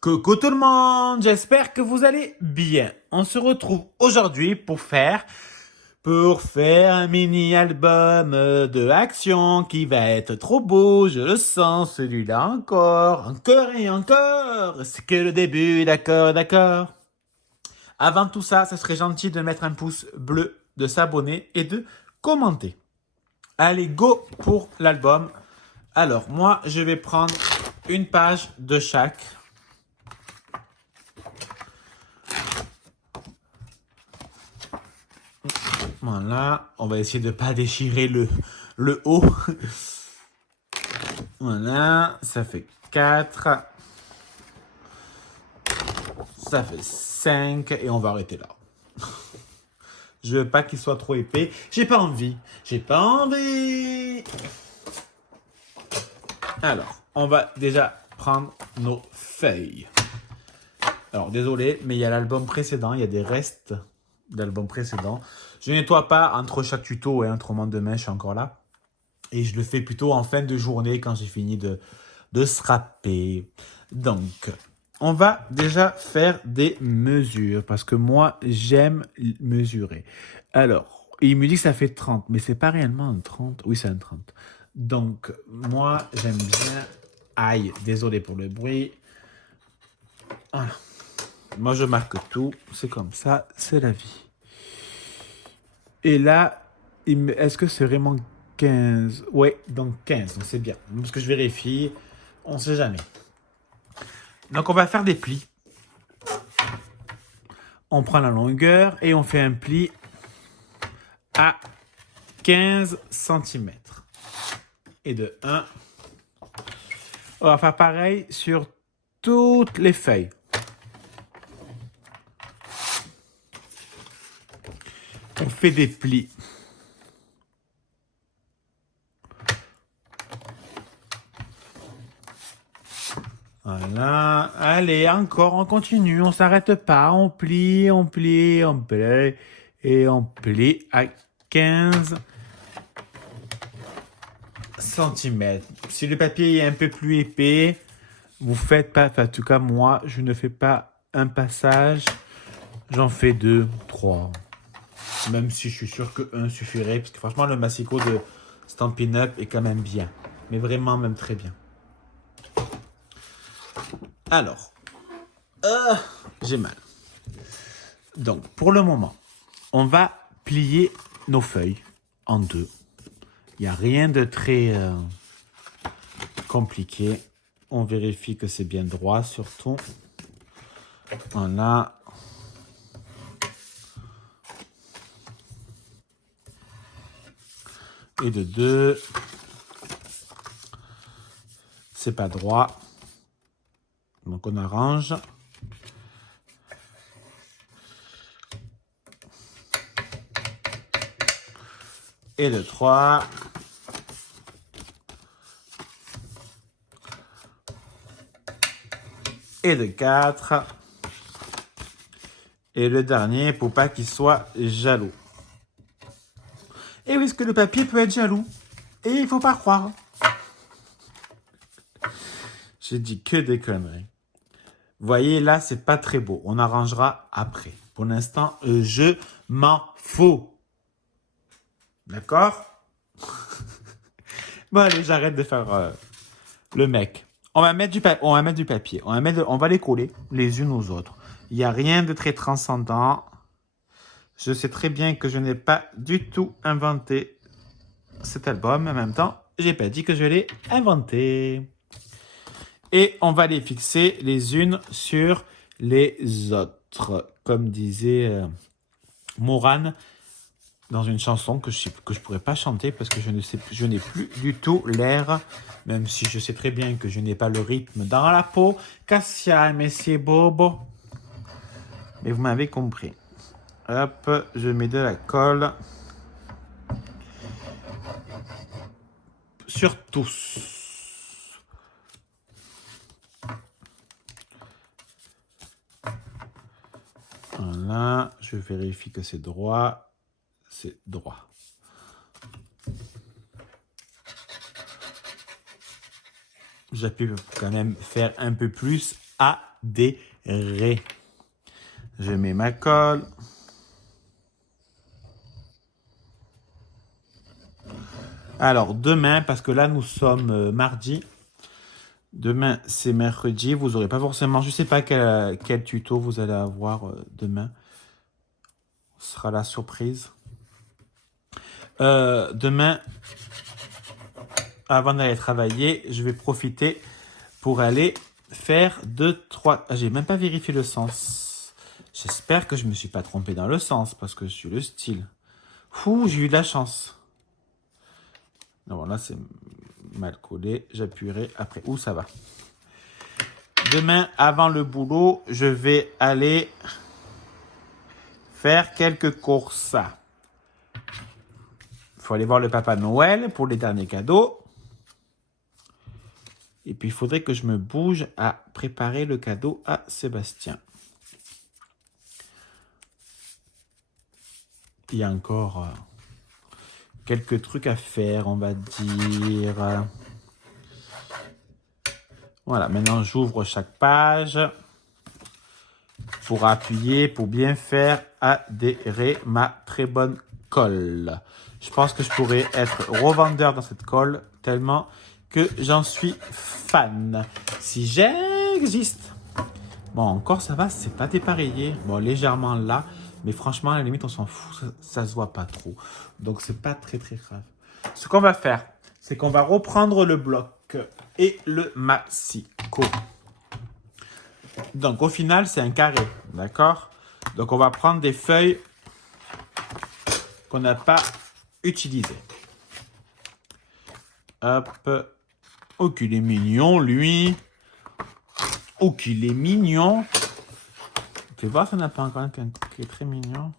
Coucou tout le monde, j'espère que vous allez bien. On se retrouve aujourd'hui pour faire un mini-album de action qui va être trop beau, je le sens, celui-là encore et encore. C'est que le début, d'accord, d'accord. Avant tout ça, ça serait gentil de mettre un pouce bleu, de s'abonner et de commenter. Allez, go pour l'album. Alors, moi, je vais prendre une page de chaque. Voilà, on va essayer de ne pas déchirer le haut. Voilà, ça fait 4. Ça fait 5 et on va arrêter là. Je veux pas qu'il soit trop épais. J'ai pas envie. J'ai pas envie. Alors, on va déjà prendre nos feuilles. Alors, désolé, mais il y a l'album précédent. Il y a des restes d'album précédent. Je nettoie pas entre chaque tuto et entre demain, je suis encore là. Et je le fais plutôt en fin de journée quand j'ai fini de scraper. Donc, on va déjà faire des mesures parce que moi, j'aime mesurer. Alors, il me dit que ça fait 30, mais c'est pas réellement un 30. Oui, c'est un 30. Donc, moi, j'aime bien... Aïe, désolé pour le bruit. Voilà. Moi, je marque tout. C'est comme ça, c'est la vie. Et là, est-ce que c'est vraiment 15? Ouais, donc 15, donc c'est bien. Parce que je vérifie, on ne sait jamais. Donc on va faire des plis. On prend la longueur et on fait un pli à 15 cm. Et de 1, on va faire pareil sur toutes les feuilles. On fait des plis. Voilà. Allez, encore, on continue, on s'arrête pas. On plie, on plie, on plie. Et on plie à 15 cm. Si le papier est un peu plus épais, vous faites pas, enfin, en tout cas, moi, je ne fais pas un passage. J'en fais 2, 3. Même si je suis sûr que 1 suffirait. Parce que franchement, le massicot de Stampin' Up est quand même bien. Mais vraiment, même très bien. Alors, j'ai mal. Donc, pour le moment, on va plier nos feuilles en 2. Il n'y a rien de très compliqué. On vérifie que c'est bien droit, surtout. Voilà. Et de 2, c'est pas droit. Donc, on arrange. Et de 3. Et de 4. Et le dernier pour pas qu'il soit jaloux. Et oui, parce que le papier peut être jaloux. Et il faut pas croire. J'ai dit que des conneries. Vous voyez, là, c'est pas très beau. On arrangera après. Pour l'instant, je m'en fous. D'accord? Bon, allez, j'arrête de faire le mec. On va mettre du papier. On va les coller les unes aux autres. Il n'y a rien de très transcendant. Je sais très bien que je n'ai pas du tout inventé cet album. En même temps, j'ai pas dit que je l'ai inventé. Et on va les fixer les unes sur les autres. Comme disait Morane dans une chanson que je pourrais pas chanter parce que je n'ai plus du tout l'air, même si je sais très bien que je n'ai pas le rythme dans la peau. Cassia, Messie Bobo. Mais vous m'avez compris. Hop, je mets de la colle sur tous. Voilà, je vérifie que c'est droit. C'est droit. J'appuie pour quand même faire un peu plus à adhérer. Je mets ma colle. Alors, demain, parce que là, nous sommes mardi. Demain, c'est mercredi. Vous n'aurez pas forcément... Je ne sais pas quel tuto vous allez avoir demain. Ce sera la surprise. Demain, avant d'aller travailler, je vais profiter pour aller faire 2-3... Ah, j'ai même pas vérifié le sens. J'espère que je ne me suis pas trompé dans le sens, parce que je suis le style. Fou, j'ai eu de la chance. Non, là, c'est mal collé. J'appuierai après. Où ça va? Demain, avant le boulot, je vais aller faire quelques courses. Il faut aller voir le Papa Noël pour les derniers cadeaux. Et puis, il faudrait que je me bouge à préparer le cadeau à Sébastien. Il y a encore quelques trucs à faire, on va dire. Voilà, maintenant, j'ouvre chaque page pour appuyer, pour bien faire adhérer ma très bonne colle. Je pense que je pourrais être revendeur dans cette colle tellement que j'en suis fan. Si j'existe. Bon, encore ça va, c'est pas dépareillé. Bon, légèrement là, mais franchement, à la limite, on s'en fout, ça se voit pas trop. Donc, c'est pas très grave. Ce qu'on va faire, c'est qu'on va reprendre le bloc et le massicot. Donc, au final, c'est un carré, d'accord? Donc, on va prendre des feuilles qu'on n'a pas utilisées. Hop. Oh, qu'il est mignon, lui. Oh, qu'il est mignon. Tu vois, ça n'a pas encore un qui est très mignon.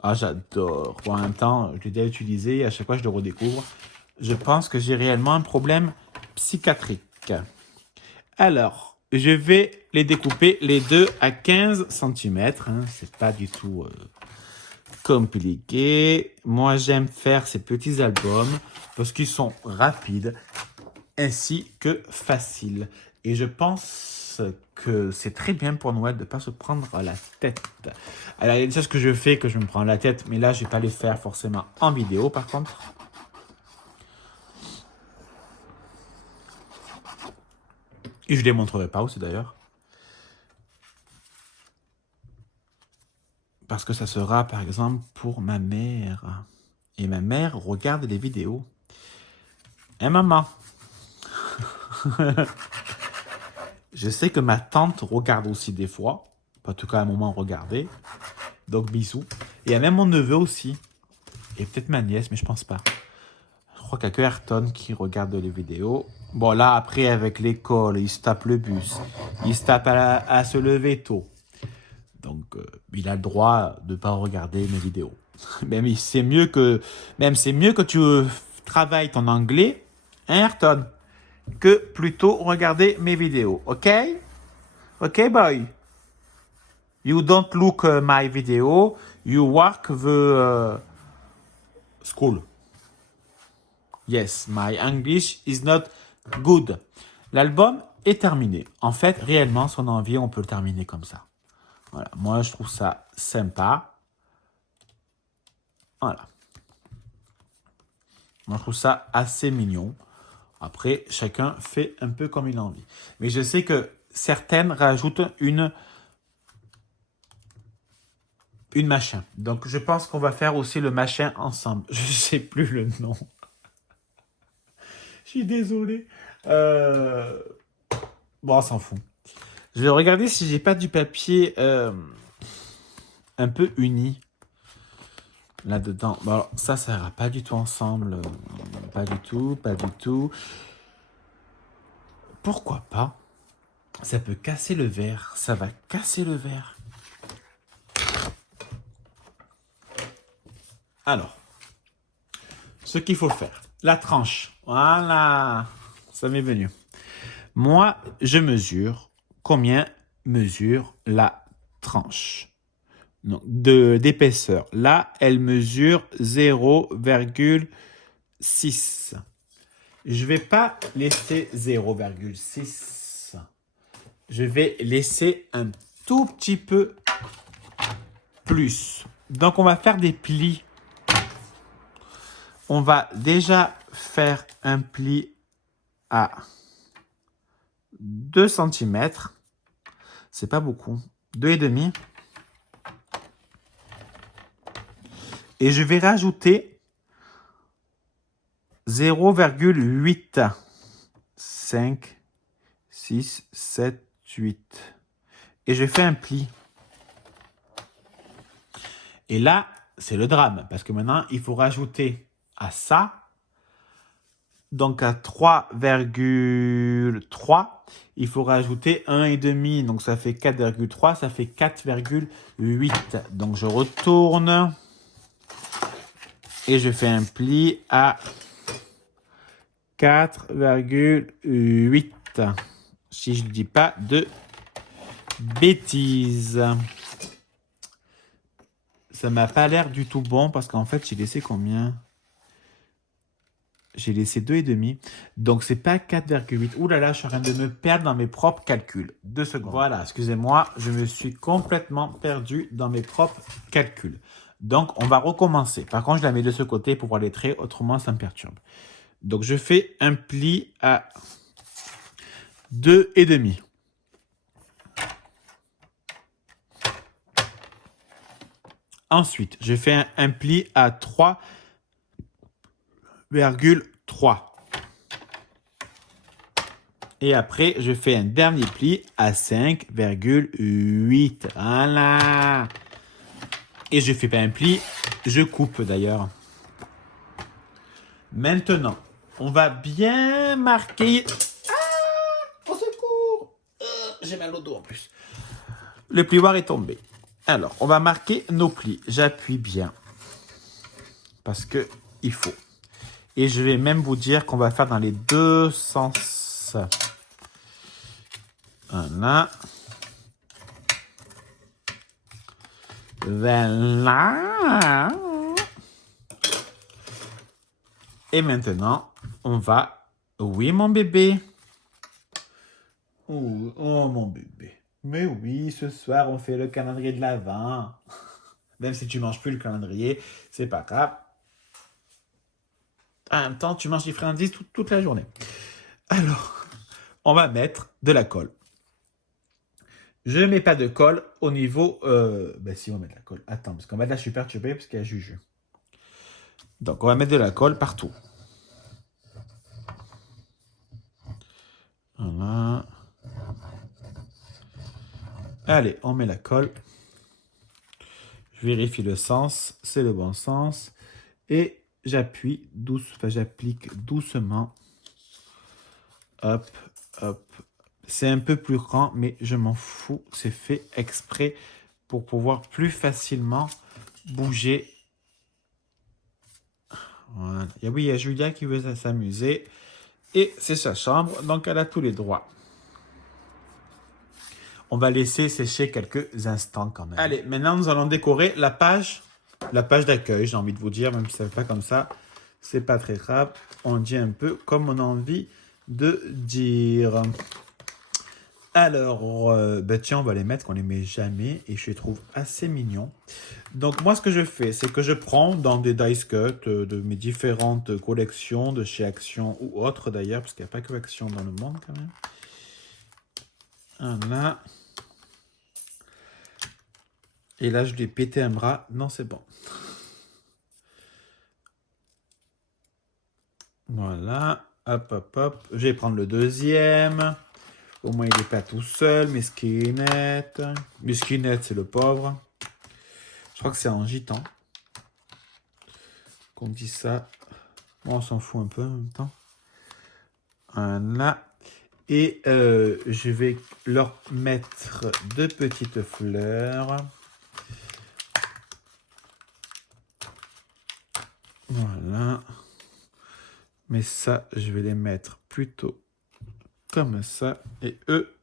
Ah, j'adore. Pour un temps, je l'ai déjà utilisé et à chaque fois, je le redécouvre. Je pense que j'ai réellement un problème psychiatrique. Alors, je vais les découper les deux à 15 cm. Hein. C'est pas du tout compliqué. Moi, j'aime faire ces petits albums parce qu'ils sont rapides ainsi que faciles. Et je pense que c'est très bien pour Noël de ne pas se prendre la tête. Alors, il y a des choses que je fais que je me prends la tête, mais là, je ne vais pas les faire forcément en vidéo, par contre. Et je ne les montrerai pas aussi, d'ailleurs. Parce que ça sera, par exemple, pour ma mère. Et ma mère regarde les vidéos. Hein, maman? Je sais que ma tante regarde aussi des fois. En tout cas, à un moment, regardait. Donc, bisous. Et il y a même mon neveu aussi. Et peut-être ma nièce, mais je pense pas. Je crois qu'il n'y a que Ayrton qui regarde les vidéos. Bon, là, après, avec l'école, il se tape le bus. Il se tape à se lever tôt. Donc, il a le droit de ne pas regarder mes vidéos. Même c'est mieux que tu travailles ton anglais, hein, Ayrton, que plutôt regarder mes vidéos. OK? OK, boy? You don't look my video. You work the school. Yes, my English is not good. L'album est terminé. En fait, réellement, si on a envie, on peut le terminer comme ça. Voilà, moi, je trouve ça sympa. Voilà. Moi, je trouve ça assez mignon. Après, chacun fait un peu comme il a envie. Mais je sais que certaines rajoutent une machin. Donc, je pense qu'on va faire aussi le machin ensemble. Je ne sais plus le nom. Je suis désolé. Bon, on s'en fout. Je vais regarder si j'ai pas du papier un peu uni là-dedans. Bon, alors, ça ira pas du tout ensemble. Pas du tout, pas du tout. Pourquoi pas? Ça peut casser le verre. Ça va casser le verre. Alors, ce qu'il faut faire. La tranche. Voilà. Ça m'est venu. Moi, je mesure combien mesure la tranche d'épaisseur. Là, elle mesure 0,6. Je ne vais pas laisser 0,6 je vais laisser un tout petit peu plus. Donc, on va faire des plis. On va déjà faire un pli à 2 cm. C'est pas beaucoup. 2,5. Et je vais rajouter 0,8. 5, 6, 7, 8. Et je fais un pli. Et là, c'est le drame. Parce que maintenant, il faut rajouter à ça, donc à 3,3, il faut rajouter 1,5. Donc ça fait 4,3, ça fait 4,8. Donc je retourne et je fais un pli à 4,8. Si je ne dis pas de bêtises. Ça m'a pas l'air du tout bon parce qu'en fait, j'ai laissé combien? J'ai laissé 2,5. Donc, c'est pas 4,8. Ouh là là, je suis en train de me perdre dans mes propres calculs. 2 secondes. Voilà, excusez-moi, je me suis complètement perdu dans mes propres calculs. Donc, on va recommencer. Par contre, je la mets de ce côté pour voir les traits, autrement, ça me perturbe. Donc, je fais un pli à 2,5. Ensuite, je fais un pli à 3,3. Et après, je fais un dernier pli à 5,8. Voilà. Et je fais pas un pli, je coupe d'ailleurs. Maintenant, on va bien marquer... Ah, au secours, j'ai mal au dos en plus. Le plioir est tombé. Alors, on va marquer nos plis. J'appuie bien. Parce que il faut. Et je vais même vous dire qu'on va faire dans les deux sens. Voilà. Voilà. Et maintenant, on va... Oui, mon bébé. Oh, oh, mon bébé. Mais oui, ce soir, on fait le calendrier de l'Avent. Même si tu manges plus le calendrier, c'est pas grave. En même temps, tu manges des friandises toute la journée. Alors, on va mettre de la colle. Je ne mets pas de colle au niveau... Ben si, on va mettre de la colle. Attends, parce qu'on va là, je suis perturbé parce qu'il y a Juju. Donc, on va mettre de la colle partout. Voilà. Allez, on met la colle. Je vérifie le sens. C'est le bon sens. Et j'appuie j'applique doucement. Hop, hop. C'est un peu plus grand, mais je m'en fous. C'est fait exprès pour pouvoir plus facilement bouger. Voilà. Et oui, il y a Julia qui veut s'amuser. Et c'est sa chambre, donc elle a tous les droits. On va laisser sécher quelques instants quand même. Allez, maintenant nous allons décorer la page d'accueil, j'ai envie de vous dire, même si ça ne fait pas comme ça. C'est pas très grave. On dit un peu comme on a envie de dire. Alors, ben tiens, on va les mettre, qu'on les met jamais, et je les trouve assez mignons. Donc moi, ce que je fais, c'est que je prends dans des dice cuts de mes différentes collections, de chez Action ou autres d'ailleurs, parce qu'il n'y a pas que Action dans le monde quand même. Voilà. Et là, je lui ai pété un bras. Non, c'est bon. Voilà. Hop, hop, hop. Je vais prendre le deuxième. Au moins, il n'est pas tout seul. Mesquinette. Mesquinette, c'est le pauvre. Je crois que c'est en gitan qu'on dit ça. Bon, on s'en fout un peu en même temps. Voilà. Et je vais leur mettre deux petites fleurs. Voilà. Mais ça, je vais les mettre plutôt comme ça. Et eux,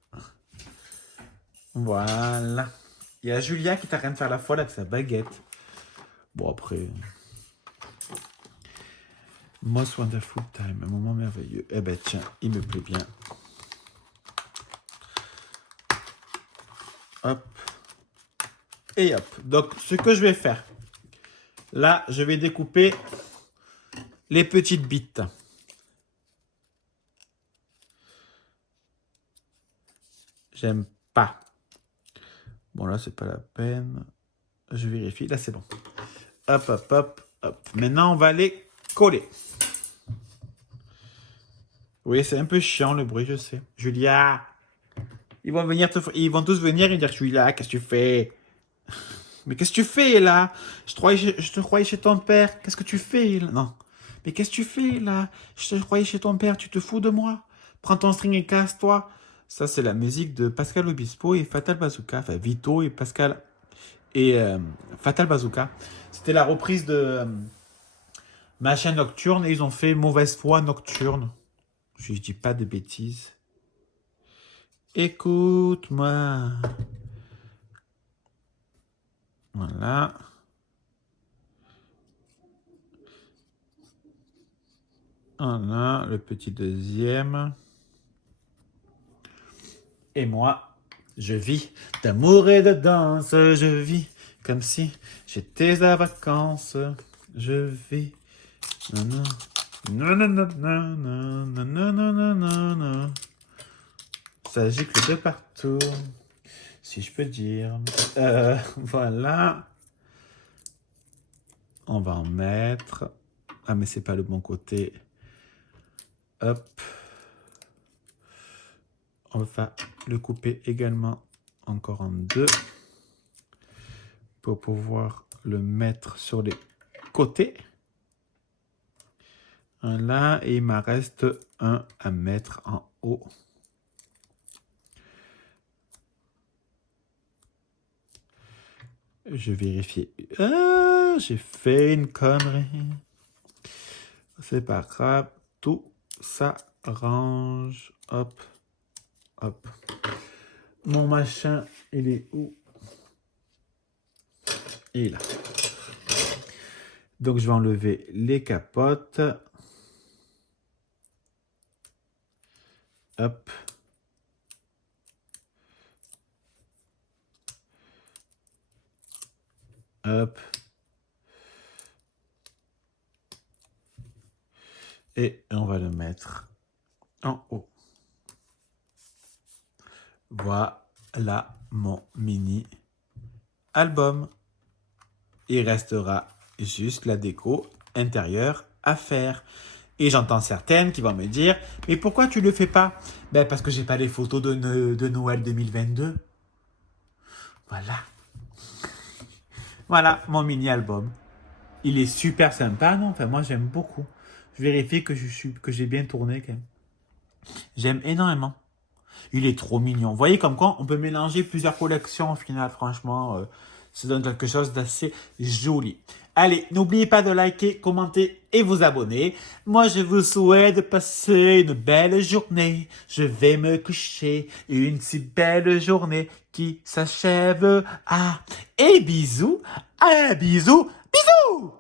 voilà. Il y a Julia qui est en train de faire la folle avec sa baguette. Bon, après... Most Wonderful Time, un moment merveilleux. Eh ben tiens, il me plaît bien. Hop. Et hop. Donc, ce que je vais faire, là, je vais découper les petites bites. J'aime pas. Bon, là, c'est pas la peine. Je vérifie. Là, c'est bon. Hop, hop, hop, hop. Maintenant, on va les coller. Oui, c'est un peu chiant le bruit, je sais. Julia, ils vont tous venir et dire Julia, qu'est-ce que tu fais? Mais qu'est-ce que tu fais là? Je te croyais chez ton père. Qu'est-ce que tu fais là? Non. Mais qu'est-ce que tu fais là? Je te croyais chez ton père. Tu te fous de moi? Prends ton string et casse-toi. Ça, c'est la musique de Pascal Obispo et Fatal Bazooka. Enfin, Vito et Pascal et Fatal Bazooka. C'était la reprise de Machin Nocturne et ils ont fait Mauvaise foi Nocturne. Je dis pas de bêtises. Écoute-moi. Voilà. Voilà, le petit deuxième. Et moi, je vis d'amour et de danse. Je vis comme si j'étais à vacances. Je vis. Non, non. Non, non, non, non, non, non, non, non, non, non. Ça gicle de partout. Si je peux dire. Voilà. On va en mettre. Ah, mais c'est pas le bon côté. Hop. On va le couper également encore en deux pour pouvoir le mettre sur les côtés. Un là, et il m'en reste un à mettre en haut. Je vérifie. Ah, j'ai fait une connerie. C'est pas grave. Tout s'arrange. Hop. Hop. Mon machin, il est où? Il est là. Donc, je vais enlever les capotes. Hop. Hop. Et on va le mettre en haut. Voilà mon mini album. Il restera juste la déco intérieure à faire. Et j'entends certaines qui vont me dire « Mais pourquoi tu le fais pas ?» Ben parce que j'ai pas les photos de Noël 2022. Voilà. Voilà mon mini-album. Il est super sympa, non? Enfin, moi, j'aime beaucoup. Je vérifie que j'ai bien tourné, quand même. J'aime énormément. Il est trop mignon. Vous voyez comme quoi on peut mélanger plusieurs collections au final, franchement. Ça donne quelque chose d'assez joli. Allez, n'oubliez pas de liker, commenter et vous abonner. Moi, je vous souhaite de passer une belle journée. Je vais me coucher. Une si belle journée qui s'achève. Ah, et bisous. Ah, bisous. Bisous.